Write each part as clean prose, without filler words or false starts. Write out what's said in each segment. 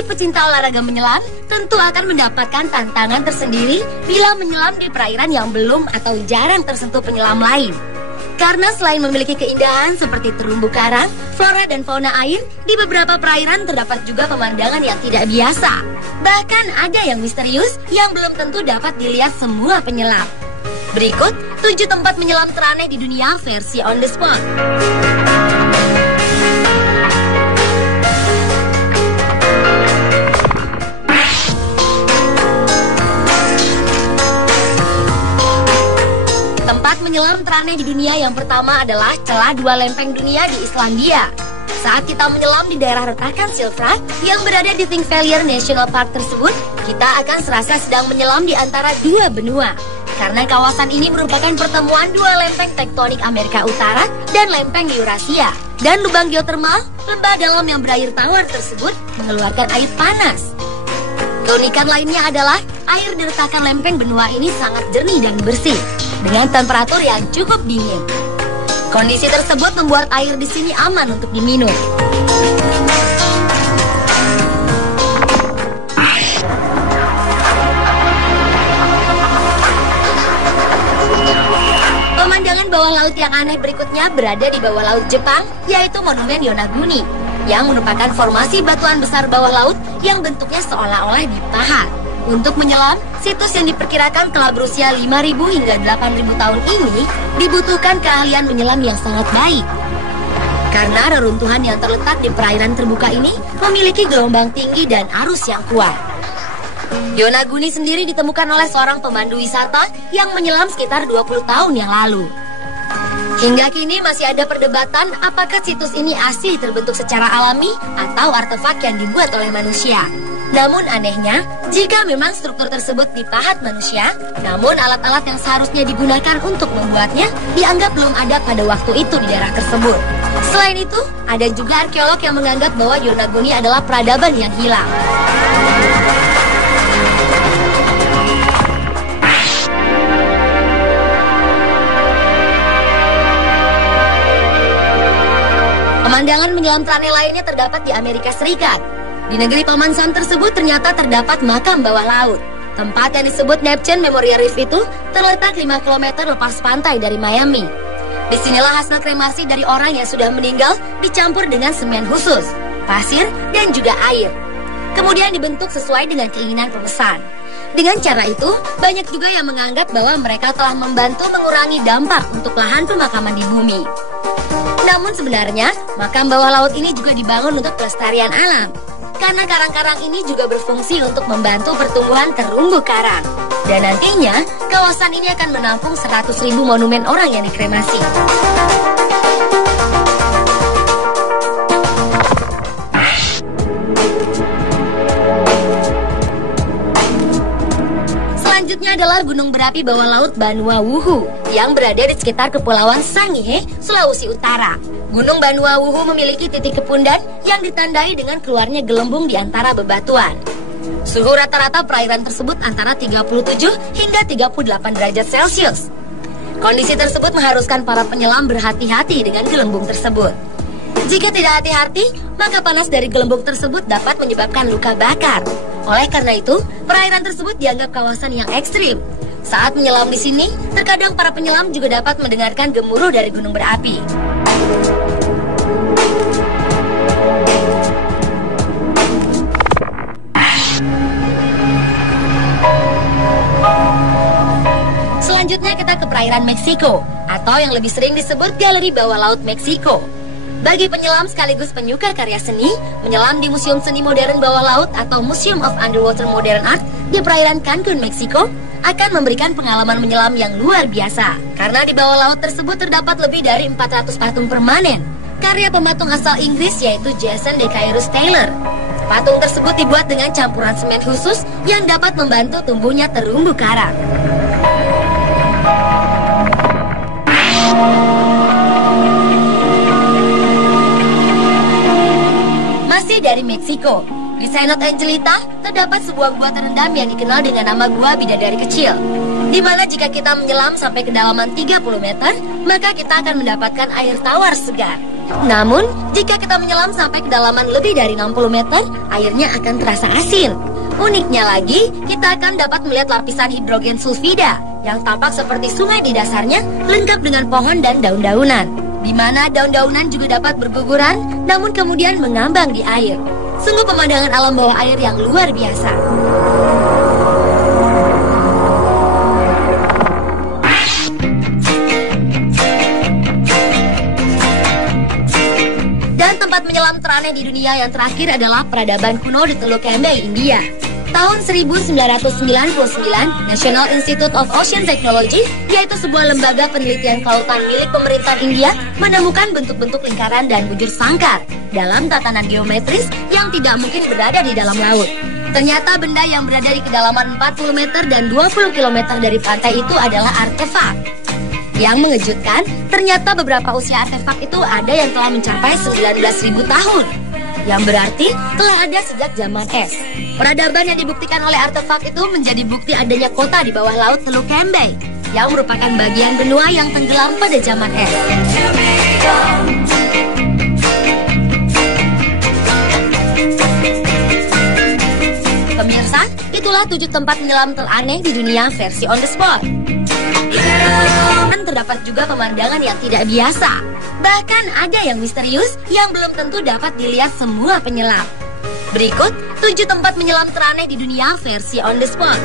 Bagi pecinta olahraga menyelam, tentu akan mendapatkan tantangan tersendiri bila menyelam di perairan yang belum atau jarang tersentuh penyelam lain. Karena selain memiliki keindahan seperti terumbu karang, flora dan fauna air, di beberapa perairan terdapat juga pemandangan yang tidak biasa. Bahkan ada yang misterius yang belum tentu dapat dilihat semua penyelam. Berikut 7 tempat menyelam teraneh di dunia versi on the spot. Tempat menyelam teraneh di dunia yang pertama adalah celah 2 lempeng dunia di Islandia. Saat kita menyelam di daerah retakan Silfra yang berada di Thingvellir National Park tersebut, kita akan serasa sedang menyelam di antara 2 benua. Karena kawasan ini merupakan pertemuan 2 lempeng tektonik Amerika Utara dan lempeng Eurasia. Dan lubang geotermal, lembah dalam yang berair tawar tersebut, mengeluarkan air panas. Keunikan lainnya adalah air di retakan lempeng benua ini sangat jernih dan bersih, dengan temperatur yang cukup dingin. Kondisi tersebut membuat air di sini aman untuk diminum. Pemandangan bawah laut yang aneh berikutnya berada di bawah laut Jepang, yaitu Monumen Yonaguni, yang merupakan formasi batuan besar bawah laut yang bentuknya seolah-olah dipahat. Untuk menyelam, situs yang diperkirakan telah berusia 5.000 hingga 8.000 tahun ini dibutuhkan keahlian menyelam yang sangat baik. Karena reruntuhan yang terletak di perairan terbuka ini memiliki gelombang tinggi dan arus yang kuat. Yonaguni sendiri ditemukan oleh seorang pemandu wisata yang menyelam sekitar 20 tahun yang lalu. Hingga kini masih ada perdebatan apakah situs ini asli terbentuk secara alami atau artefak yang dibuat oleh manusia. Namun anehnya, jika memang struktur tersebut dipahat manusia, namun alat-alat yang seharusnya digunakan untuk membuatnya dianggap belum ada pada waktu itu di daerah tersebut. Selain itu, ada juga arkeolog yang menganggap bahwa Yonaguni adalah peradaban yang hilang. Pemandangan menyelam teraneh lainnya terdapat di Amerika Serikat. Di negeri Paman Sam tersebut ternyata terdapat makam bawah laut. Tempat yang disebut Neptune Memorial Reef itu terletak 5 km lepas pantai dari Miami. Disinilah hasil kremasi dari orang yang sudah meninggal dicampur dengan semen khusus, pasir, dan juga air. Kemudian dibentuk sesuai dengan keinginan pemesan. Dengan cara itu, banyak juga yang menganggap bahwa mereka telah membantu mengurangi dampak untuk lahan pemakaman di bumi. Namun sebenarnya, makam bawah laut ini juga dibangun untuk pelestarian alam. Karena karang-karang ini juga berfungsi untuk membantu pertumbuhan terumbu karang. Dan nantinya, kawasan ini akan menampung 100.000 monumen orang yang dikremasi. Selanjutnya adalah gunung berapi bawah laut Banua Wuhu yang berada di sekitar Kepulauan Sangihe, Sulawesi Utara. Gunung Banua Wuhu memiliki titik kepundan yang ditandai dengan keluarnya gelembung di antara bebatuan. Suhu rata-rata perairan tersebut antara 37 hingga 38 derajat Celcius. Kondisi tersebut mengharuskan para penyelam berhati-hati dengan gelembung tersebut. Jika tidak hati-hati, maka panas dari gelembung tersebut dapat menyebabkan luka bakar. Oleh karena itu, perairan tersebut dianggap kawasan yang ekstrim. Saat menyelam di sini, terkadang para penyelam juga dapat mendengarkan gemuruh dari gunung berapi. Selanjutnya kita ke perairan Meksiko, atau yang lebih sering disebut Galeri Bawah Laut Meksiko. Bagi penyelam sekaligus penyuka karya seni, menyelam di Museum Seni Modern Bawah Laut atau Museum of Underwater Modern Art di perairan Cancun, Meksiko akan memberikan pengalaman menyelam yang luar biasa. Karena di bawah laut tersebut terdapat lebih dari 400 patung permanen, karya pematung asal Inggris yaitu Jason de Cairus Taylor. Patung tersebut dibuat dengan campuran semen khusus yang dapat membantu tumbuhnya terumbu karang. Masih dari Meksiko, di Sainot Angelita terdapat sebuah gua terendam yang dikenal dengan nama Gua Bidadari Kecil, di mana jika kita menyelam sampai kedalaman 30 meter, maka kita akan mendapatkan air tawar segar. Namun, jika kita menyelam sampai kedalaman lebih dari 60 meter, airnya akan terasa asin. Uniknya lagi, kita akan dapat melihat lapisan hidrogen sulfida yang tampak seperti sungai di dasarnya, lengkap dengan pohon dan daun-daunan, di mana daun-daunan juga dapat berguguran, namun kemudian mengambang di air. Sungguh pemandangan alam bawah air yang luar biasa. Dan tempat menyelam teraneh di dunia yang terakhir adalah peradaban kuno di Teluk Kembai, India. Tahun 1999, National Institute of Ocean Technology, yaitu sebuah lembaga penelitian kelautan milik pemerintah India, menemukan bentuk-bentuk lingkaran dan bujur sangkar dalam tatanan geometris yang tidak mungkin berada di dalam laut. Ternyata benda yang berada di kedalaman 40 meter dan 20 km dari pantai itu adalah artefak. Yang mengejutkan, ternyata beberapa usia artefak itu ada yang telah mencapai 19.000 tahun. Yang berarti telah ada sejak zaman es. Peradaban yang dibuktikan oleh artefak itu menjadi bukti adanya kota di bawah laut Teluk Kembai, yang merupakan bagian benua yang tenggelam pada zaman es. Pemirsa, itulah 7 tempat menyelam teraneh di dunia versi on the spot. Dan terdapat juga pemandangan yang tidak biasa. Bahkan ada yang misterius yang belum tentu dapat dilihat semua penyelam. Berikut 7 tempat menyelam teraneh di dunia versi on the spot.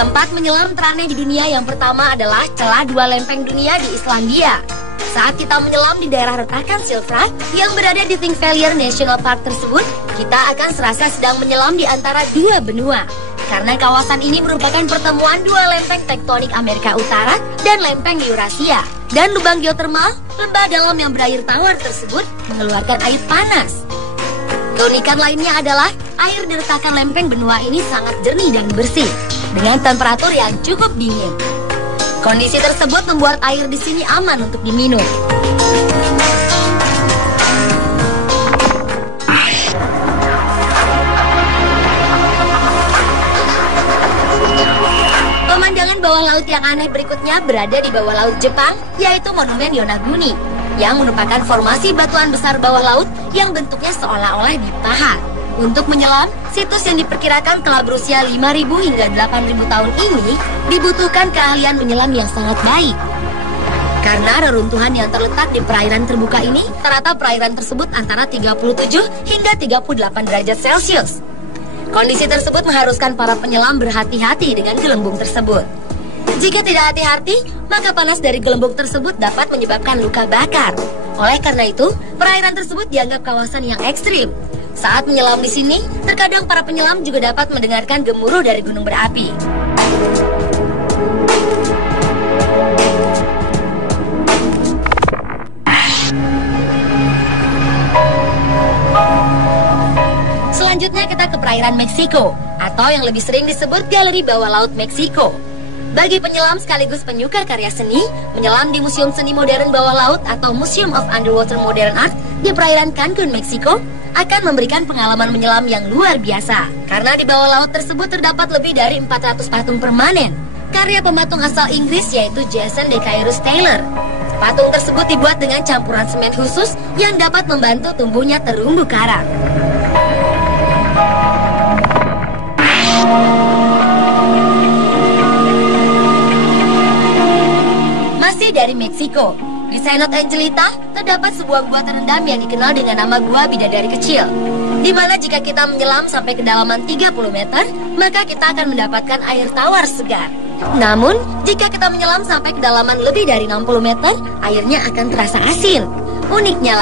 Tempat menyelam teraneh di dunia yang pertama adalah celah 2 lempeng dunia di Islandia. Saat kita menyelam di daerah retakan Silfra yang berada di Thingvellir National Park tersebut, kita akan serasa sedang menyelam di antara 2 benua. Karena kawasan ini merupakan pertemuan 2 lempeng tektonik Amerika Utara dan lempeng Eurasia. Dan lubang geotermal, lembah dalam yang berair tawar tersebut, mengeluarkan air panas. Keunikan lainnya adalah air di retakan lempeng benua ini sangat jernih dan bersih, dengan temperatur yang cukup dingin. Kondisi tersebut membuat air di sini aman untuk diminum. Pemandangan bawah laut yang aneh berikutnya berada di bawah laut Jepang, yaitu Monumen Yonaguni, yang merupakan formasi batuan besar bawah laut yang bentuknya seolah-olah dipahat. Untuk menyelam, situs yang diperkirakan telah berusia 5.000 hingga 8.000 tahun ini dibutuhkan keahlian menyelam yang sangat baik. Karena reruntuhan yang terletak di perairan terbuka ini, rata perairan tersebut antara 37 hingga 38 derajat Celcius. Kondisi tersebut mengharuskan para penyelam berhati-hati dengan gelembung tersebut. Jika tidak hati-hati, maka panas dari gelembung tersebut dapat menyebabkan luka bakar. Oleh karena itu, perairan tersebut dianggap kawasan yang ekstrim. Saat menyelam di sini, terkadang para penyelam juga dapat mendengarkan gemuruh dari gunung berapi. Selanjutnya kita ke perairan Meksiko, atau yang lebih sering disebut Galeri Bawah Laut Meksiko. Bagi penyelam sekaligus penyuka karya seni, menyelam di Museum Seni Modern Bawah Laut atau Museum of Underwater Modern Art di perairan Cancun, Meksiko, akan memberikan pengalaman menyelam yang luar biasa. Karena di bawah laut tersebut terdapat lebih dari 400 patung permanen, karya pematung asal Inggris yaitu Jason de Cayrus Taylor. Patung tersebut dibuat dengan campuran semen khusus yang dapat membantu tumbuhnya terumbu karang. Masih dari Meksiko, di Sainot Angelita terdapat sebuah gua terendam yang dikenal dengan nama Gua Bidadari Kecil, di mana jika kita menyelam sampai kedalaman 30 meter, maka kita akan mendapatkan air tawar segar. Namun, jika kita menyelam sampai kedalaman lebih dari 60 meter, airnya akan terasa asin. Uniknya